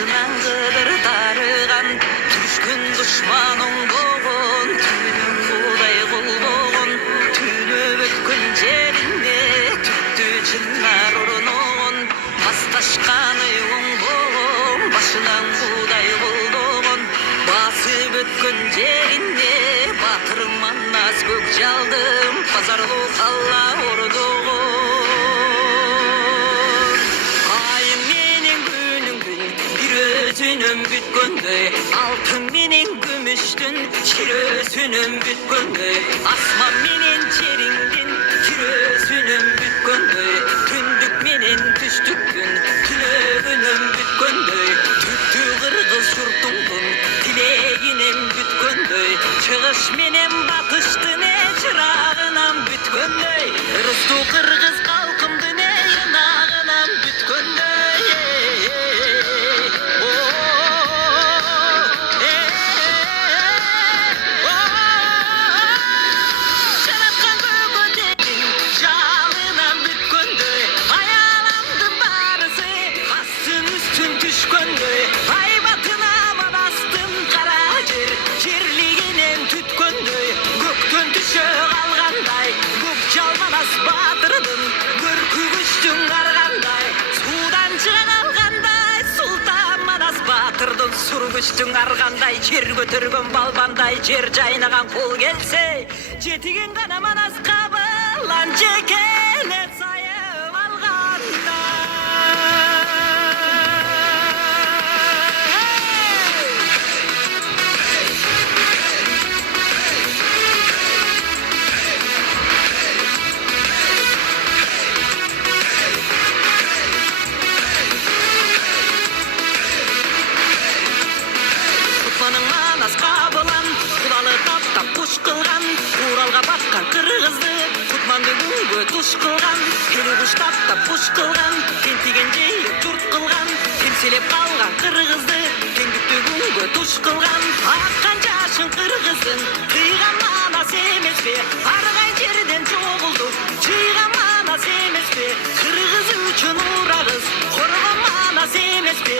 башынан кыдырдарыган түшкөн душман оңбогон түнүң куудай кулбогон түнөп өткөн жерине түптүү чынар орногон басташканы оңбогон башынан куудай кулдогон басып өткөн жерине батыр манас көк жалдым базарлуу калла ордогон айым менен күнүңдүн бир өзүнөн бүткөндөй алтын менен күмүштүн чирөөсүнөн бүткөндөй асман менен жериңдин кирөөсүнөн бүткөндөй түндүк менен түштүктүн түнөгүнөн бүткөндөй түптүү кыргыз журтуңдун тилегинен бүткөндөй чыгыш менен батыштын чырагынан бүткөндөй ырыстуу кыргыз калкымдын ынагынан бүткөндөй жараткан көгөтенин жалынан бүткөндөй аяламдын баарысы астын үстүн түшкөндөй айбатын аманастын кара жер жерлигинен түткөндөй көктөн түшө калгандай көк жалманас баатырдын көркү күчтүн аргандай суудан чыга калгандай султан манас баатырдын сур күчтүн аргандай жер көтөргөн балбандай жер жайнаган кол келсе жетиген гана манас кабылан жекеле сайып алгандай Кутманың манас кабылан кудалы таптап куш кылган Уралга баткан кыргызды Кутманды күнгө туш кылган Келүү куш таптап куш кылган Тентиген жейип журт кылган Темселеп калган кыргызды Теңдүктү күнгө туш кылган Аккан жашын кыргыздын Кыйган манас эмеспи Аргай жерден чогулдук Чыйган манас эмеспи Кыргыз үчүн урагыз Коргон манас эмеспи